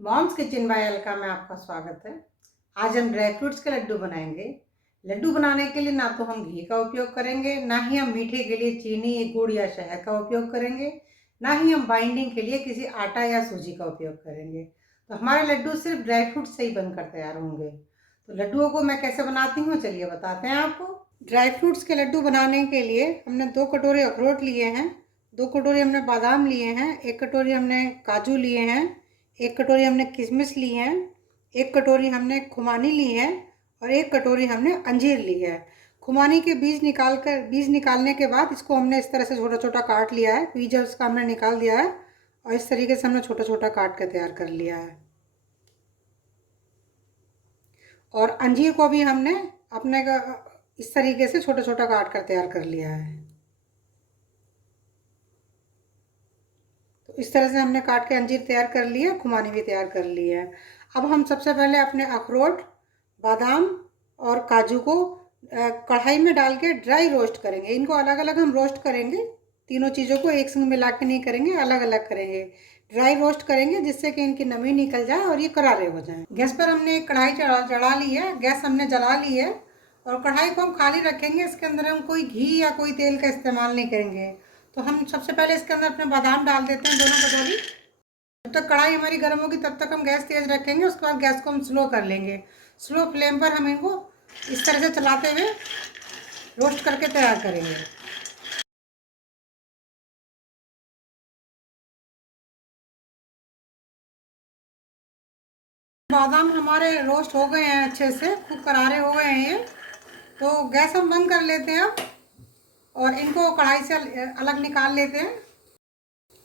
Moms kitchen bye Alka में आपका स्वागत है। आज हम ड्राई फ्रूट्स के लड्डू बनाएंगे। लड्डू बनाने के लिए ना तो हम घी का उपयोग करेंगे, ना ही हम मीठे के लिए चीनी, गुड़ या शहद का उपयोग करेंगे, ना ही हम बाइंडिंग के लिए किसी आटा या सूजी का उपयोग करेंगे। तो हमारे लड्डू सिर्फ ड्राई फ्रूट से ही बनकर तैयार होंगे। तो लड्डुओं को मैं कैसे बनाती हूँ चलिए बताते हैं आपको। ड्राई फ्रूट्स के लड्डू बनाने के लिए हमने 2 कटोरे अखरोट लिए हैं, 2 कटोरी हमने बादाम लिए हैं, 1 कटोरी हमने काजू लिए हैं, 1 कटोरी हमने किशमिश ली है, 1 कटोरी हमने खुमानी ली है और 1 कटोरी हमने अंजीर ली है। खुमानी के बीज निकालने के बाद इसको हमने इस तरह से छोटा छोटा काट लिया है। बीज उसका हमने निकाल दिया है और इस तरीके से हमने छोटा छोटा काट कर तैयार कर लिया है। और अंजीर को भी हमने अपने इस तरीके से छोटा छोटा काट कर तैयार कर लिया है। तो इस तरह से हमने काट के अंजीर तैयार कर लिया, खुमानी भी तैयार कर ली है। अब हम सबसे पहले अपने अखरोट, बादाम और काजू को कढ़ाई में डाल के ड्राई रोस्ट करेंगे। इनको अलग अलग हम रोस्ट करेंगे, तीनों चीज़ों को एक संग मिला के नहीं करेंगे, अलग अलग करेंगे। ड्राई रोस्ट करेंगे जिससे कि इनकी नमी निकल जाए और ये करारे हो जाएं। गैस पर हमने एक कढ़ाई चढ़ा ली है, गैस हमने जला ली है और कढ़ाई को हम खाली रखेंगे। इसके अंदर हम कोई घी या कोई तेल का इस्तेमाल नहीं करेंगे। तो हम सबसे पहले इसके अंदर अपने बादाम डाल देते हैं, दोनों कटोरी। जब तक कढ़ाई हमारी गर्म होगी तब तक हम गैस तेज रखेंगे। उसके बाद गैस को हम स्लो कर लेंगे। स्लो फ्लेम पर हम इनको इस तरह से चलाते हुए रोस्ट करके तैयार करेंगे। बादाम हमारे रोस्ट हो गए हैं, अच्छे से खूब करारे हो गए हैं ये। तो गैस हम बंद कर लेते हैं अब और इनको कढ़ाई से अलग निकाल लेते हैं।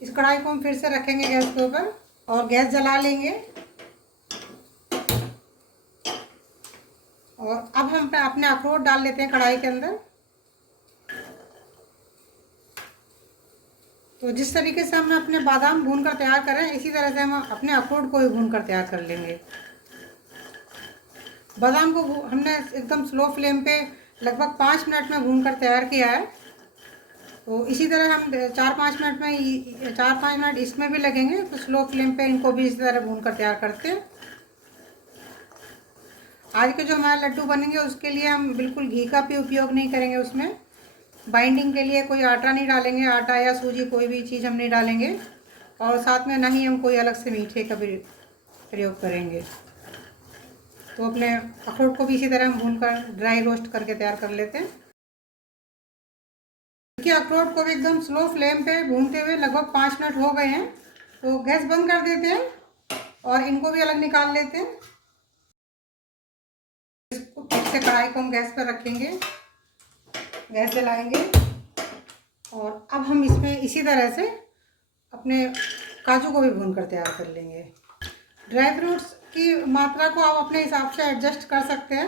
इस कढ़ाई को हम फिर से रखेंगे गैस के ऊपर और गैस जला लेंगे। और अब हम अपने अखरोट डाल लेते हैं कढ़ाई के अंदर। तो जिस तरीके से हमने अपने बादाम भून कर तैयार करें, इसी तरह से हम अपने अखरोट को भी भून कर तैयार कर लेंगे। बादाम को हमने एकदम स्लो फ्लेम पे लगभग 5 मिनट में भून कर तैयार किया है। तो इसी तरह हम 4-5 मिनट इसमें भी लगेंगे। तो स्लो फ्लेम पे इनको भी इसी तरह भून कर तैयार करते हैं। आज के जो हमारे लड्डू बनेंगे उसके लिए हम बिल्कुल घी का भी उपयोग नहीं करेंगे। उसमें बाइंडिंग के लिए कोई आटा नहीं डालेंगे, आटा या सूजी कोई भी चीज़ हम नहीं डालेंगे। और साथ में ना ही हम कोई अलग से मीठे का भी प्रयोग करेंगे। तो अपने अखरोट को भी इसी तरह हम भून कर ड्राई रोस्ट करके तैयार कर लेते हैं। देखिए अखरोट को भी एकदम स्लो फ्लेम पे भूनते हुए लगभग 5 मिनट हो गए हैं। तो गैस बंद कर देते हैं और इनको भी अलग निकाल लेते हैं। इसको फिर से कढ़ाई को हम गैस पर रखेंगे, गैस जलाएंगे और अब हम इसमें इसी तरह से अपने काजू को भी भून कर तैयार कर लेंगे। ड्राई फ्रूट्स की मात्रा को आप अपने हिसाब से एडजस्ट कर सकते हैं।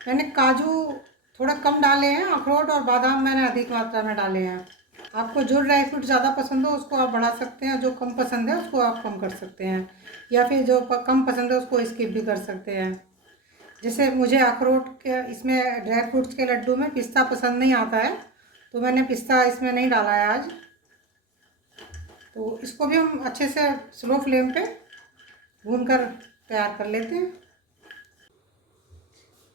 मैंने काजू थोड़ा कम डाले हैं, अखरोट और बादाम मैंने अधिक मात्रा में डाले हैं। आपको जो ड्राई फ्रूट ज़्यादा पसंद हो उसको आप बढ़ा सकते हैं, जो कम पसंद है उसको आप कम कर सकते हैं, या फिर जो कम पसंद है उसको स्किप भी कर सकते हैं। जैसे मुझे अखरोट के इसमें ड्राई फ्रूट्स के लड्डू में पिस्ता पसंद नहीं आता है, तो मैंने पिस्ता इसमें नहीं डाला है आज। तो इसको भी हम अच्छे से स्लो फ्लेम पे भून कर तैयार कर लेते हैं।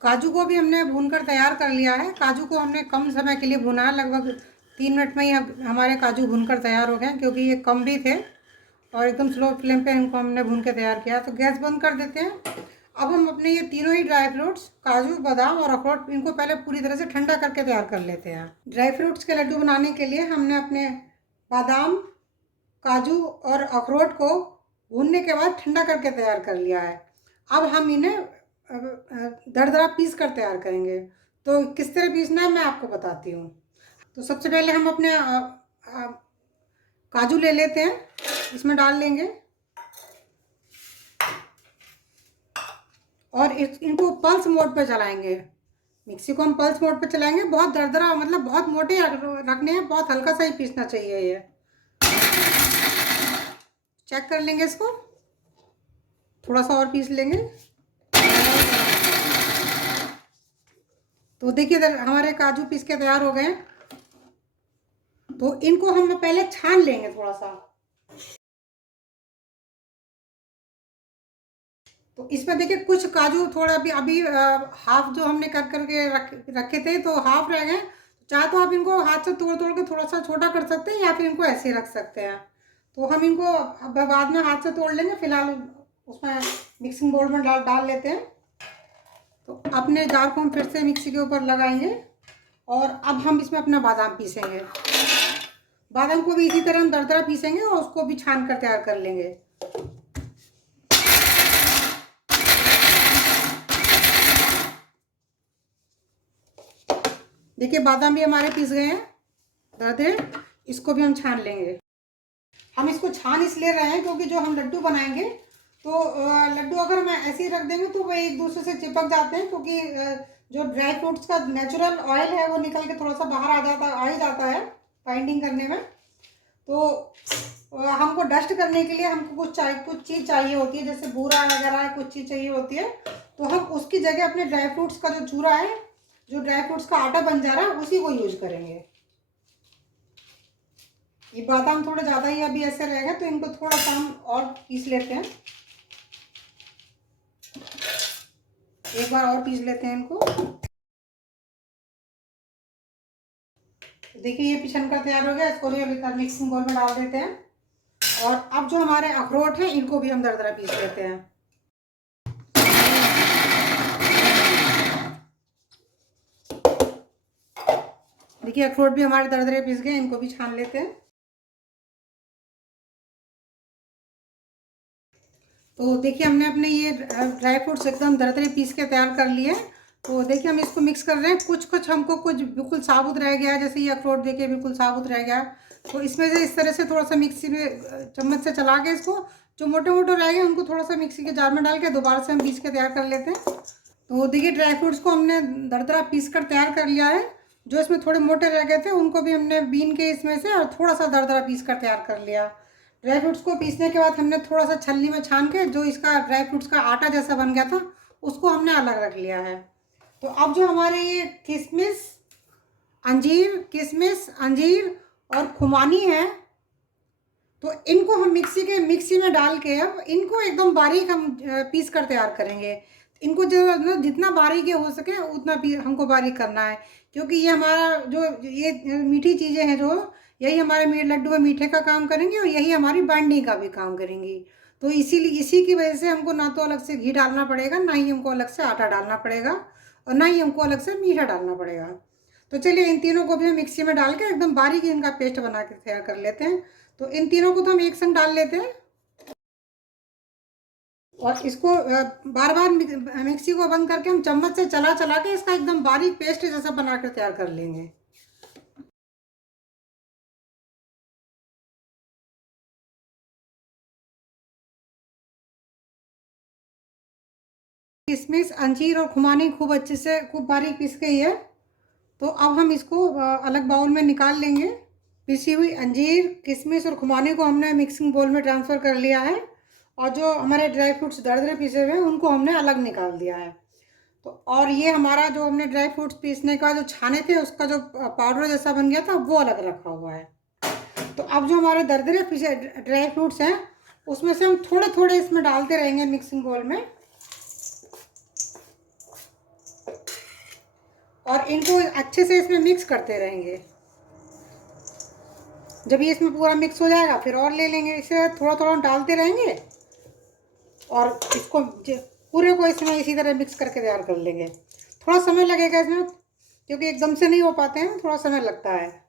काजू को भी हमने भूनकर तैयार कर लिया है। काजू को हमने कम समय के लिए भुना है, लगभग 3 मिनट में ही हमारे काजू भूनकर तैयार हो गए, क्योंकि ये कम भी थे और एकदम स्लो फ्लेम पे इनको हमने भून के तैयार किया। तो गैस बंद कर देते हैं। अब हम अपने ये तीनों ही ड्राई फ्रूट्स, काजू, बादाम और अखरोट, इनको पहले पूरी तरह से ठंडा करके तैयार कर लेते हैं। ड्राई फ्रूट्स के लड्डू बनाने के लिए हमने अपने बादाम, काजू और अखरोट को भूनने के बाद ठंडा करके तैयार कर लिया है। अब हम इन्हें दरदरा पीस कर तैयार करेंगे। तो किस तरह पीसना है मैं आपको बताती हूँ। तो सबसे पहले हम अपने काजू ले लेते हैं, इसमें डाल लेंगे और इनको पल्स मोड पे चलाएंगे। मिक्सी को हम पल्स मोड पे चलाएंगे। बहुत दरदरा मतलब बहुत मोटे रखने हैं, बहुत हल्का सा ही पीसना चाहिए ये। चेक कर लेंगे इसको, थोड़ा सा और पीस लेंगे। तो देखिए इधर हमारे काजू पीस के तैयार हो गए हैं। तो इनको हम पहले छान लेंगे थोड़ा सा। तो इसमें देखिए कुछ काजू थोड़ा अभी अभी हाफ जो हमने कर करके रखे थे तो हाफ रह गए। चाहे तो आप इनको हाथ से तोड़ तोड़ के थोड़ा सा छोटा कर सकते हैं या फिर इनको ऐसे ही रख सकते हैं। तो हम इनको अब बाद में हाथ से तोड़ लेंगे, फिलहाल उसमें मिक्सिंग बोल में डाल डाल लेते हैं। तो अपने जार को हम फिर से मिक्सी के ऊपर लगाएंगे और अब हम इसमें अपना बादाम पीसेंगे। बादाम को भी इसी तरह हम दरदरा पीसेंगे और उसको भी छान कर तैयार कर लेंगे। देखिए बादाम भी हमारे पीस गए हैं दरदरे, इसको भी हम छान लेंगे। हम इसको छान इसलिए रहे हैं क्योंकि जो हम लड्डू बनाएंगे तो लड्डू अगर हम ऐसे ही रख देंगे तो वो एक दूसरे से चिपक जाते हैं, क्योंकि जो ड्राई फ्रूट्स का नेचुरल ऑयल है वो निकल के थोड़ा सा बाहर आ ही जाता है बाइंडिंग करने में। तो हमको डस्ट करने के लिए हमको कुछ चीज़ चाहिए होती है, जैसे बूरा वगैरह कुछ चीज़ चाहिए होती है। तो हम उसकी जगह अपने ड्राई फ्रूट्स का जो चूरा है, जो ड्राई फ्रूट्स का आटा बन जा रहा है, उसी को यूज करेंगे। ये बादाम थोड़े ज़्यादा ही अभी ऐसे रहेगा तो इनको थोड़ा सा हम और पीस लेते हैं, एक बार और पीस लेते हैं इनको। देखिए ये पिछन कर तैयार हो गया, इसको भी अभी मिक्सिंग बोल में डाल देते हैं। और अब जो हमारे अखरोट हैं इनको भी हम दरदरा पीस लेते हैं। देखिए अखरोट भी हमारे दरदरे पीस गए, इनको भी छान लेते हैं। तो देखिए हमने अपने ये ड्राई फ्रूट्स एकदम दरदरे पीस के तैयार कर लिए। तो देखिए हम इसको मिक्स कर रहे हैं। कुछ हमको कुछ बिल्कुल साबुत रह गया है, जैसे ये अखरोट देखिए बिल्कुल साबुत रह गया। तो इसमें से इस तरह से थोड़ा सा मिक्सी में चम्मच से चला के इसको, जो मोटे मोटे रह गए उनको थोड़ा सा मिक्सी के जार में डाल के दोबारा से हम पीस के तैयार कर लेते हैं। तो देखिए ड्राई फ्रूट्स को हमने दरदरा पीस कर तैयार कर लिया है। जो इसमें थोड़े मोटे रह गए थे उनको भी हमने बीन के इसमें से और थोड़ा सा दरदरा पीस कर तैयार कर लिया। ड्राई फ्रूट्स को पीसने के बाद हमने थोड़ा सा छलनी में छान के जो इसका ड्राई फ्रूट्स का आटा जैसा बन गया था उसको हमने अलग रख लिया है। तो अब जो हमारे ये किशमिश अंजीर और खुमानी है, तो इनको हम मिक्सी में डाल के अब इनको एकदम बारीक हम पीस कर तैयार करेंगे। इनको जो जितना बारीक ये हो सके उतना हमको बारीक करना है, क्योंकि ये हमारा जो ये मीठी चीज़ें हैं जो यही हमारे लड्डू में मीठे का काम करेंगे और यही हमारी बाइंडिंग का भी काम करेंगी। तो इसीलिए इसी की वजह से हमको ना तो अलग से घी डालना पड़ेगा, ना ही हमको अलग से आटा डालना पड़ेगा और ना ही हमको अलग से मीठा डालना पड़ेगा। तो चलिए इन तीनों को भी हम मिक्सी में डाल के एकदम बारीक इनका पेस्ट बना के तैयार कर लेते हैं। तो इन तीनों को तो हम एक संग डाल लेते हैं और इसको बार बार मिक्सी को बंद करके हम चम्मच से चला चला के इसका एकदम बारीक पेस्ट जैसा बना कर तैयार कर लेंगे। किशमिश अंजीर और खुमानी खूब अच्छे से खूब बारीक पीस गई है। तो अब हम इसको अलग बाउल में निकाल लेंगे। पिसी हुई अंजीर किशमिश और खुमानी को हमने मिक्सिंग बाउल में ट्रांसफ़र कर लिया है और जो हमारे ड्राई फ्रूट्स दरदरे पीसे हुए हैं उनको हमने अलग निकाल दिया है। तो और ये हमारा जो हमने ड्राई फ्रूट्स पीसने के बाद जो छाने थे उसका जो पाउडर जैसा बन गया था वो अलग रखा हुआ है। तो अब जो हमारे दरदरे पीसे ड्राई फ्रूट्स हैं उसमें से हम थोड़े थोड़े इसमें डालते रहेंगे मिक्सिंग बाउल में और इनको अच्छे से इसमें मिक्स करते रहेंगे। जब ये इसमें पूरा मिक्स हो जाएगा फिर और ले लेंगे, इसे थोड़ा थोड़ा डालते रहेंगे और इसको पूरे को इसमें इसी तरह मिक्स करके तैयार कर लेंगे। थोड़ा समय लगेगा इसमें क्योंकि एकदम से नहीं हो पाते हैं, थोड़ा समय लगता है।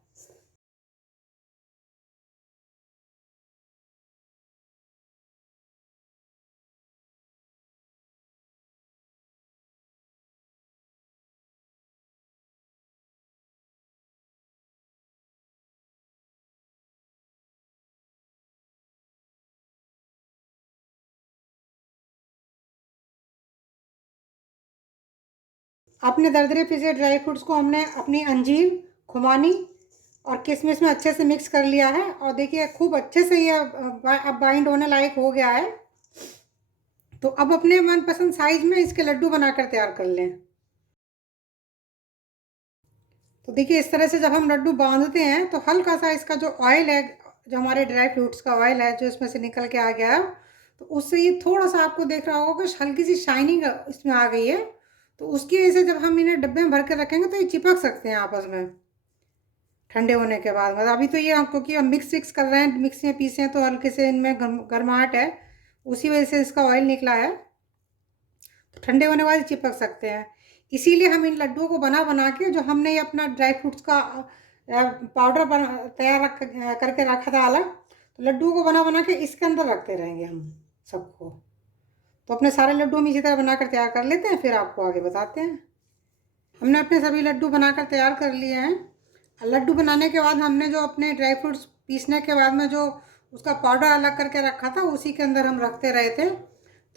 अपने दरदरे पीसे ड्राई फ्रूट्स को हमने अपनी अंजीर खुमानी और किशमिश में अच्छे से मिक्स कर लिया है और देखिए खूब अच्छे से ये अब बाइंड होने लायक हो गया है। तो अब अपने मनपसंद साइज में इसके लड्डू बनाकर तैयार कर लें। तो देखिए इस तरह से जब हम लड्डू बांधते हैं तो हल्का सा इसका जो ऑयल है, जो हमारे ड्राई फ्रूट्स का ऑयल है जो इसमें से निकल के आ गया है, तो उससे ये थोड़ा-सा आपको देख रहा होगा कि हल्की सी शाइनिंग इसमें आ गई है। तो उसकी वजह से जब हम इन्हें डब्बे में भर के रखेंगे तो ये चिपक सकते हैं आपस में, ठंडे होने के बाद। मतलब अभी तो ये हम क्योंकि हम मिक्स विक्स कर रहे हैं, मिक्सी में पीसे हैं तो हल्के से इनमें गर्माहट है, उसी वजह से इसका ऑयल निकला है। तो ठंडे होने के बाद चिपक सकते हैं। इसीलिए हम इन लड्डुओं को बना के जो हमने ये अपना ड्राई फ्रूट्स का पाउडर तैयार करके रखा था अलग, तो लड्डुओं को बना के इसके अंदर रखते रहेंगे हम सबको। तो अपने सारे लड्डू हम इसी तरह बनाकर तैयार कर लेते हैं, फिर आपको आगे बताते हैं। हमने अपने सभी लड्डू बनाकर तैयार कर लिए हैं। लड्डू बनाने के बाद हमने जो अपने ड्राई फ्रूट्स पीसने के बाद में जो उसका पाउडर अलग करके रखा था उसी के अंदर हम रखते रहे थे।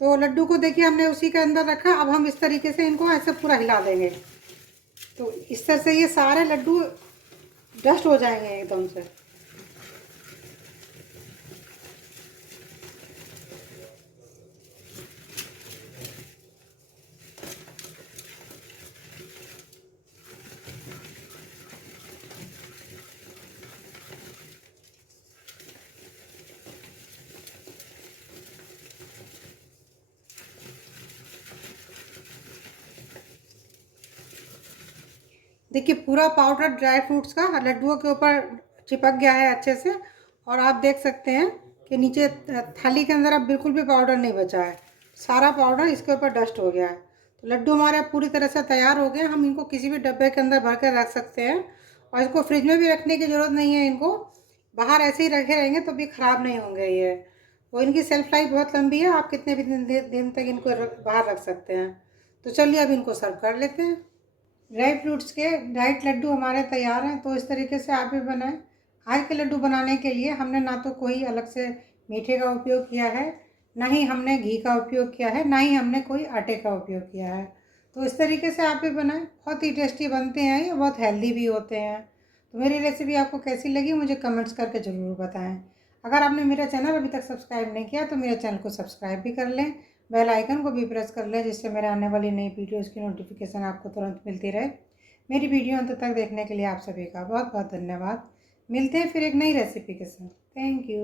तो लड्डू को देखिए हमने उसी के अंदर रखा। अब हम इस तरीके से इनको ऐसे पूरा हिला देंगे, तो इस तरह से ये सारे लड्डू डस्ट हो जाएंगे एकदम से। देखिए पूरा पाउडर ड्राई फ्रूट्स का लड्डुओं के ऊपर चिपक गया है अच्छे से। और आप देख सकते हैं कि नीचे थाली के अंदर अब बिल्कुल भी पाउडर नहीं बचा है, सारा पाउडर इसके ऊपर डस्ट हो गया है। तो लड्डू हमारे पूरी तरह से तैयार हो गए। हम इनको किसी भी डब्बे के अंदर भर कर रख सकते हैं, और इसको फ्रिज में भी रखने की ज़रूरत नहीं है। इनको बाहर ऐसे ही रखे रहेंगे तो भी ख़राब नहीं होंगे ये। वो इनकी सेल्फ लाइफ बहुत लंबी है, आप कितने भी दिन तक इनको बाहर रख सकते हैं। तो चलिए अब इनको सर्व कर लेते हैं। ड्राई फ्रूट्स के डाइट लड्डू हमारे तैयार हैं, तो इस तरीके से आप भी बनाएं। आज के लड्डू बनाने के लिए हमने ना तो कोई अलग से मीठे का उपयोग किया है, ना ही हमने घी का उपयोग किया है, ना ही हमने कोई आटे का उपयोग किया है। तो इस तरीके से आप भी बनाएं, बहुत ही टेस्टी बनते हैं ये, बहुत हेल्दी भी होते हैं। तो मेरी रेसिपी आपको कैसी लगी मुझे कमेंट्स करके ज़रूर बताएं। अगर आपने मेरा चैनल अभी तक सब्सक्राइब नहीं किया तो मेरे चैनल को सब्सक्राइब भी कर लें, बेल आइकन को भी प्रेस कर लें, जिससे मेरे आने वाली नई वीडियोज़ की नोटिफिकेशन आपको तुरंत मिलती रहे। मेरी वीडियो अंत तक देखने के लिए आप सभी का बहुत बहुत धन्यवाद। मिलते हैं फिर एक नई रेसिपी के साथ। Thank you.